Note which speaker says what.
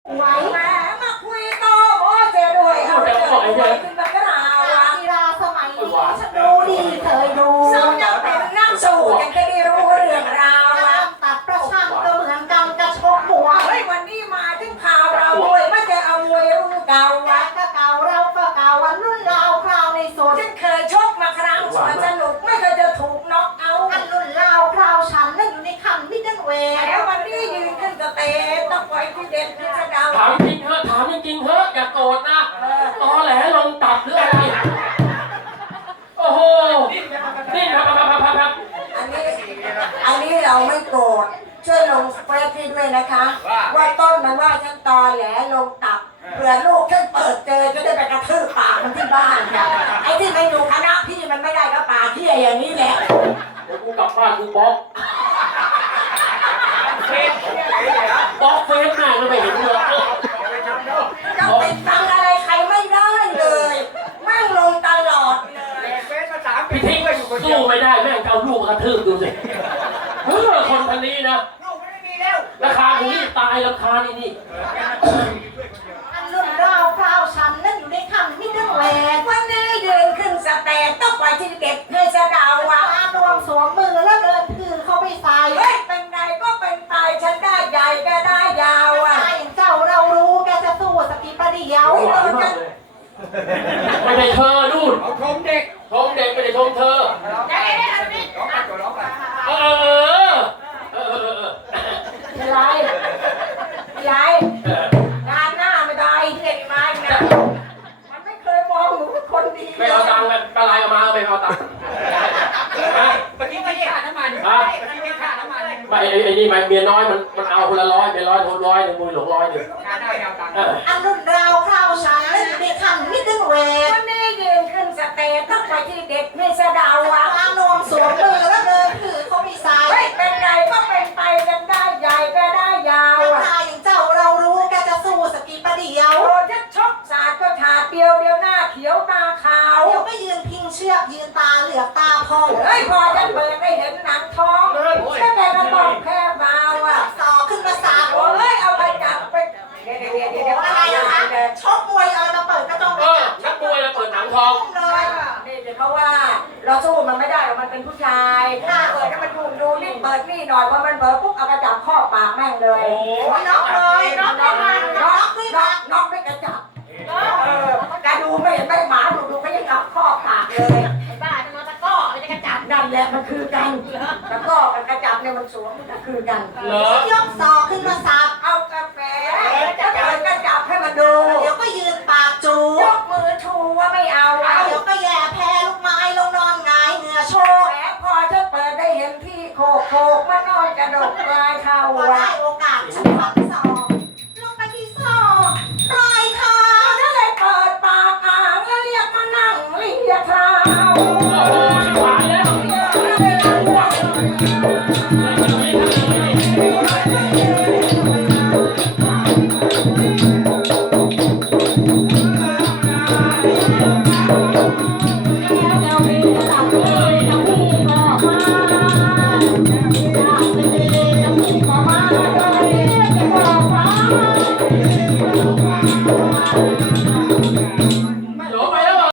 Speaker 1: ไหวแม่มาคุยโตโอ้เจด้วยเอาเจด้วยขึ้นมากระเอากีฬาสมัยนี้ฉันรู้ดีเคยดูสาวยังเป็นนักสู้ยังจะได้รู้เรื่องราวตัดประชันก็เหมือนกันกระชกหัวเฮ้ยวันนี้มาถึงข่าวเราด้วยไม่จะเอามวยรุ่นเก่าก็เก่าเราก็เก่าวันรุ่นเราคราวในโซนฉันเคยชกมาครั้งสนุกไม่เคยจะถูกน็อกเอาอันรุ่นเราคราวฉันนั่นอยู่ในคันมิดเดิลเวย์แล้ววันนี้ยืนขึ้นสเตจต้องปล่อยที่เด่นที่จะเดา
Speaker 2: ถามจริงเถอะถามจริงเถอะอย่าโกรธนะตอแหลลงตับหรืออะไรโอ้โหนี่ครับ
Speaker 1: อันนี้เราไม่โกรธช่วยลงเฟซพี่ด้วยนะคะว่าต้นมันว่าฉันตอแหลลงตับเผื่อลูกฉันเปิดเจอจะได้ไปกระทืบปากมันที่บ้านค่ะไอ้ที่ไม่อยู่คณะพี่มันไม่ได้ก็ปากที่อย่างนี้แหละ
Speaker 2: เดี๋ยวกูกลับบ้านกูบล็อกเฟซแม่ก็ไม่เห็นเลย
Speaker 1: จะไปฟังอะไรใครไม่ได้เลยมั่งลงตลอดเลย
Speaker 2: พี่ทิ้งสู้ไม่ได้แม่งเอาลูกกระทืบดูสิคนพันนี้นะราคาหูนี่ตายราคานี่
Speaker 1: อันรุ่นเราคราวฉันนั่นอยู่ในคันมิดเดิลเวย์วันนี้ยืนขึ้นสเตจต้องปล่อยที่เด็กให้จะดาวว่าดวงสวมมือแล้วเดินถือเขาไปใส่เฮ้ยเป็นไงก็เป็นไปฉันได้ใหญ่แกได้ยาวอ่ะเจ้าเรารู้แกจะสู้สกีประเดียว
Speaker 2: ไม่ได้เธอนู่น
Speaker 3: ชมเด็ก
Speaker 2: ไม่ได้ชมเธอ
Speaker 1: ยายงานหน้าไม่ได้เด็กมาเนี่ยมันไม่เคยมองหนูเป็นคนดี
Speaker 2: ไม่เอาตังค์กันปลาไหลเอามาไม่เอาตังค์
Speaker 3: เมื่อกี้ไม่ค่าน้ำมันไม่ค่าน้ำมัน
Speaker 2: ไม่ไอ้นี่มันเมียน้อยมันเอาคนละ100เป็น100ทน100หนึ่งมือหลง100หนึ่ง
Speaker 1: อันรุ่นเราคราวฉันเล่นในคันมิดเดิลเวย์วันนี้ยืนขึ้นสเตจต้องไปที่เด็กให้สะดาววางนวมสวมมือแล้วเดินถือเขาไม่ใส่เป็นไงก็เป็นไปกันได้ใหญ่ก็ได้ยาวอย่างเจ้าเรารู้แกจะสู้สกีประเดียวโดนยัดชกสาดก็ขาเดียวหน้าเขียวตาขาวเดี๋ยวก็ยืนพิงเชือกยืนตาเหลือกตาพองพอจะเปิดได้เห็นหนังท้องแค่ก็ต้องแค่เบาสอขึ้นมาสาดเอาไปจับไปเดี๋ยวอะไรนะคะชกมวยเอามาเปิดกระจก
Speaker 2: ชักมวยแล้วเปิดหนังท้อง
Speaker 1: เลยนี่เพราะว่าเราสู้มันไม่ได้มันเป็นผู้ชายถ้าเปิดให้มันดูนี่เปิดนี่หน่อยพอมันเปิดปุ๊บเอากระจับข้อปากแม่งเลยน็อกเลยน็อกไม่กระจับแต่ดูไม่เห็นไม่หมาดูไม่ยังกับข้อปากเลยบ้าจะมาตะก้อจะกระจับนั่นแหละมันคือกันตะก้อกับกระจับเนี่ยมันสวมมันคือกันยกศอกขึ้นมาสับเอากาแฟจะเปิดกระจับให้มันดูเดี๋ยวก็ยืนปากจูยกมือชูว่าไม่เอาเดี๋ยวก็แย่แพ้ลูกไม้ลงนอนหงายเหงื่อโชกแหมพอจะเปิดได้เห็นที่โคกมานอนกระดกปลายเข่าได้โอกาสฉัน